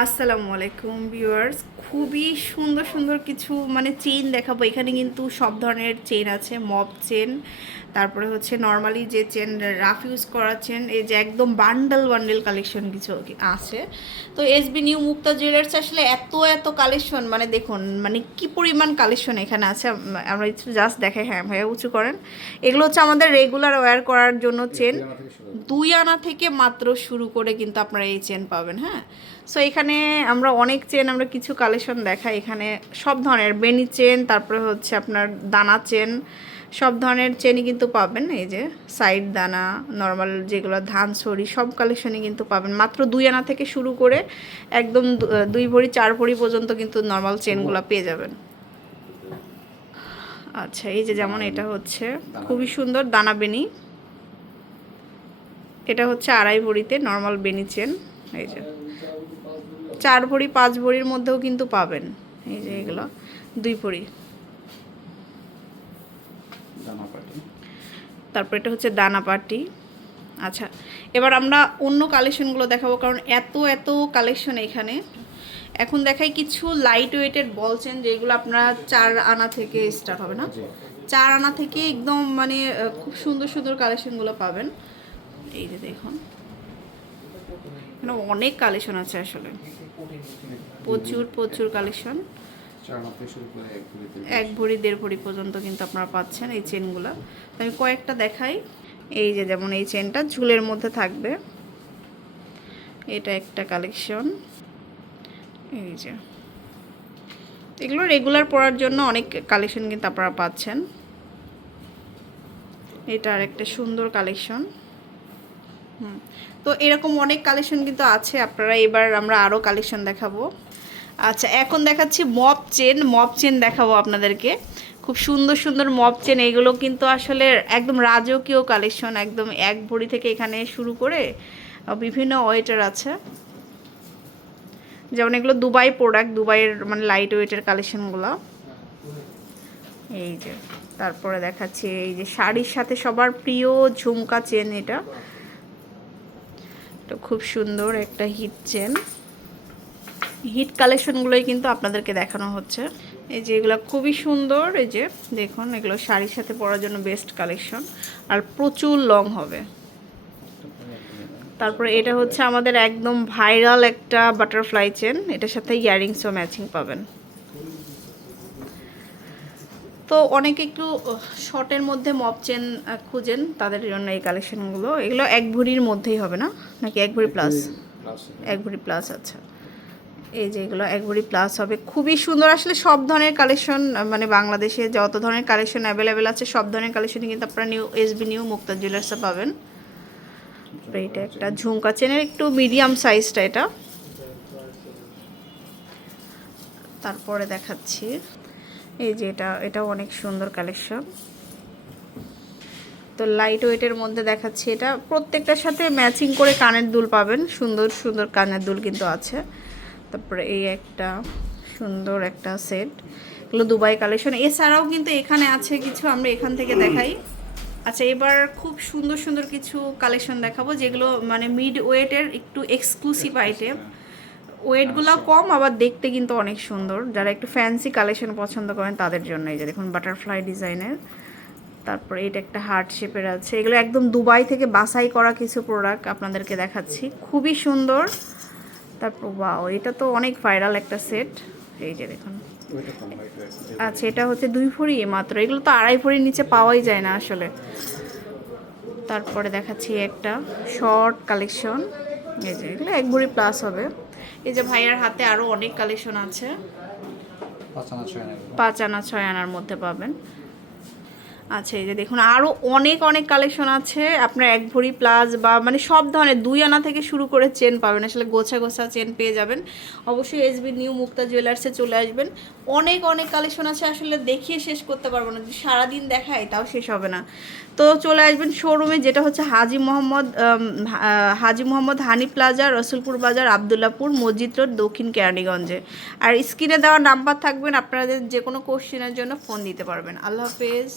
আসসালামু আলাইকুম ভিউয়ার্স। খুবই সুন্দর সুন্দর কিছু মানে চেইন দেখাবো। এখানে কিন্তু সব ধরনের চেইন আছে মব চেন তারপরে হচ্ছে নর্মালি যে চেন রাফ ইউজ করা চেন এই যে একদম বান্ডেল বান্ডেল কালেকশন কিছু আছে। তো এসবি নিউ মুক্তা জুয়েলার্স আসলে এত এত কালেকশন মানে দেখুন মানে কি পরিমাণ কালেকশন এখানে আছে আমরা একটু জাস্ট দেখাই। হ্যাঁ ভাইয়া উঁচু করেন। এগুলো হচ্ছে আমাদের রেগুলার ওয়্যার করার জন্য চেন দুই আনা থেকে মাত্র শুরু করে কিন্তু আপনারা এই চেন পাবেন হ্যাঁ। সো এখানে আমরা অনেক চেন আমরা কিছু কালেকশন দেখাই এখানে। সব ধরনের বেনি চেন তারপরে হচ্ছে আপনার দানা চেন সব ধরনের চেনই কিন্তু পাবেন এই যে সাইড দানা নর্মাল যেগুলো ধান সরি সব কালেকশনই কিন্তু পাবেন। মাত্র দুই আনা থেকে শুরু করে একদম দুই ভরি চার ভরি পর্যন্ত কিন্তু নর্মাল চেনগুলো পেয়ে যাবেন। আচ্ছা এই যে যেমন এটা হচ্ছে খুবই সুন্দর দানা বেনি এটা হচ্ছে আড়াই ভরিতে নর্মাল বেনি চেন এই যে। চার ভরি পাঁচ ভরির মধ্যেও কিন্তু পাবেন। এই যে এগুলো দুই ভরি। তারপর এটা হচ্ছে দানা পাটি। আচ্ছা এবার আমরা অন্য কালেকশনগুলো দেখাবো কারণ এত এত কালেকশন এখানে। এখন দেখাই কিছু লাইট ওয়েটেড বলছেন যেগুলো আপনারা চার আনা থেকে স্টার্ট হবে না? চার আনা থেকে একদম মানে খুব সুন্দর সুন্দর কালেকশনগুলো পাবেন। এই যে দেখুন। এখানে অনেক কালেকশন আছে আসলে। প্রচুর প্রচুর কালেকশন এক ভরি, দেড় ভরি পর্যন্ত কিন্তু আপনারা পাচ্ছেন এই চেনগুলো তো আমি কয়েকটা দেখাই। এই যে যেমন এই চেনটা ঝুলের মধ্যে থাকবে। এটা একটা কালেকশন এই যে। এগুলো রেগুলার পরার জন্য অনেক কালেকশন কিন্তু আপনারা পাচ্ছেন। এটা আর একটা সুন্দর কালেকশন তো এরকম অনেক কালেকশন কিন্তু আছে, আপনারা এবার আমরা আরও কালেকশন দেখাবো। আচ্ছা এখন দেখাচ্ছি মপ চেন মপ চেন দেখাবো আপনাদেরকে। খুব সুন্দর সুন্দর মপ চেন এগুলো কিন্তু আসলে একদম রাজকীয় কালেকশন একদম এক ভরি থেকে এখানে শুরু করে বিভিন্ন ওয়েটার আছে। যেমন এগুলো দুবাই প্রোডাক্ট দুবাইয়ের মানে লাইট ওয়েটের কালেকশনগুলো এই যে, তারপরে দেখাচ্ছি এই যে শাড়ির সাথে সবার প্রিয় ঝুমকা চেন এটা। তো খুব সুন্দর একটা হিট চেন হিট কালেকশনগুলোই কিন্তু আপনাদেরকে দেখানো হচ্ছে। এই যে এগুলো খুবই সুন্দর, এই যে দেখুন, এগুলো শাড়ির সাথে পরার জন্য বেস্ট কালেকশন আর প্রচুর লং হবে। তারপরে এটা হচ্ছে আমাদের একদম ভাইরাল একটা বাটারফ্লাই চেন এটার সাথে ইয়ারিংসও ম্যাচিং পাবেন। তো অনেকে একটু শর্টের মধ্যে মপ চেন খুঁজেন তাদের জন্য এই কালেকশনগুলো। এগুলো এক ভরির মধ্যেই হবে না? নাকি এক ভরি প্লাস এক ভরি প্লাস আচ্ছা। এই যে এগুলো এক ভরি প্লাস হবে। খুবই সুন্দর। আসলে সব ধরনের কালেকশন মানে বাংলাদেশে যত ধরনের কালেকশন অ্যাভেলেবেল আছে সব ধরনের কালেকশনই কিন্তু আপনারা নিউ এসবি নিউ মুক্তা জুয়েলার্সে পাবেন। এটা একটা ঝুমকা চেনের একটু মিডিয়াম সাইজটা এটা। তারপরে দেখাচ্ছি। এই যে এটা, এটাও অনেক সুন্দর কালেকশন তো লাইট ওয়েটের মধ্যে দেখাচ্ছি এটা। প্রত্যেকটার সাথে ম্যাচিং করে কানের দুল পাবেন। সুন্দর সুন্দর কানের দুল কিন্তু আছে। তারপরে এই একটা সুন্দর একটা সেট এগুলো দুবাই কালেকশন এছাড়াও কিন্তু এখানে আছে কিছু, আমরা এখান থেকে দেখাই। আচ্ছা এবার খুব সুন্দর সুন্দর কিছু কালেকশন দেখাবো, যেগুলো মানে মিড ওয়েটের একটু এক্সক্লুসিভ আইটেম ওয়েটগুলো কম আবার দেখতে কিন্তু অনেক সুন্দর। যারা একটু ফ্যান্সি কালেকশন পছন্দ করেন তাদের জন্য এই যে দেখুন বাটারফ্লাই ডিজাইনের তারপরে এটা একটা হার্ট শেপের আছে। এগুলো একদম দুবাই থেকে বাছাই করা কিছু প্রোডাক্ট আপনাদেরকে দেখাচ্ছি। খুবই সুন্দর। তারপর ওয়াও এটা তো অনেক ভাইরাল একটা সেট এই যে দেখুন। আচ্ছা এটা হচ্ছে দুই ভরি মাত্র। এগুলো তো আড়াই ভরির নিচে পাওয়াই যায় না আসলে। তারপরে দেখাচ্ছি একটা শর্ট কালেকশন এই যে এগুলো এক ভরি প্লাস হবে। এই যে ভাইয়ার হাতে আরও অনেক কালেকশন আছে। পাঁচ আনা ছয় আনার মধ্যে পাবেন। আচ্ছা এই যে দেখুন আরও অনেক অনেক কালেকশন আছে। আপনার এক ভরি প্লাস বা মানে সব ধরনের, দুই আনা থেকে শুরু করে চেন পাবেন। আসলে গোছা গোছা চেন পেয়ে যাবেন। অবশ্যই এসবি নিউ মুক্তা জুয়েলার্সে চলে আসবেন। অনেক অনেক কালেকশন আছে, আসলে দেখিয়ে শেষ করতে পারব না। সারাদিন দেখায় তাও শেষ হবে না। তো চলে আসবেন শোরুমে যেটা হচ্ছে হাজি মোহাম্মদ হাজি মোহাম্মদ হানি প্লাজা, রসুলপুর বাজার, আবদুল্লাপুর, মসজিদ রোড, দক্ষিণ কেরানীগঞ্জে। আর স্ক্রিনে দেওয়া নাম্বার থাকবেন, আপনাদের যে কোনো কোশ্চেনের জন্য ফোন দিতে পারবেন। আল্লাহ হাফেজ।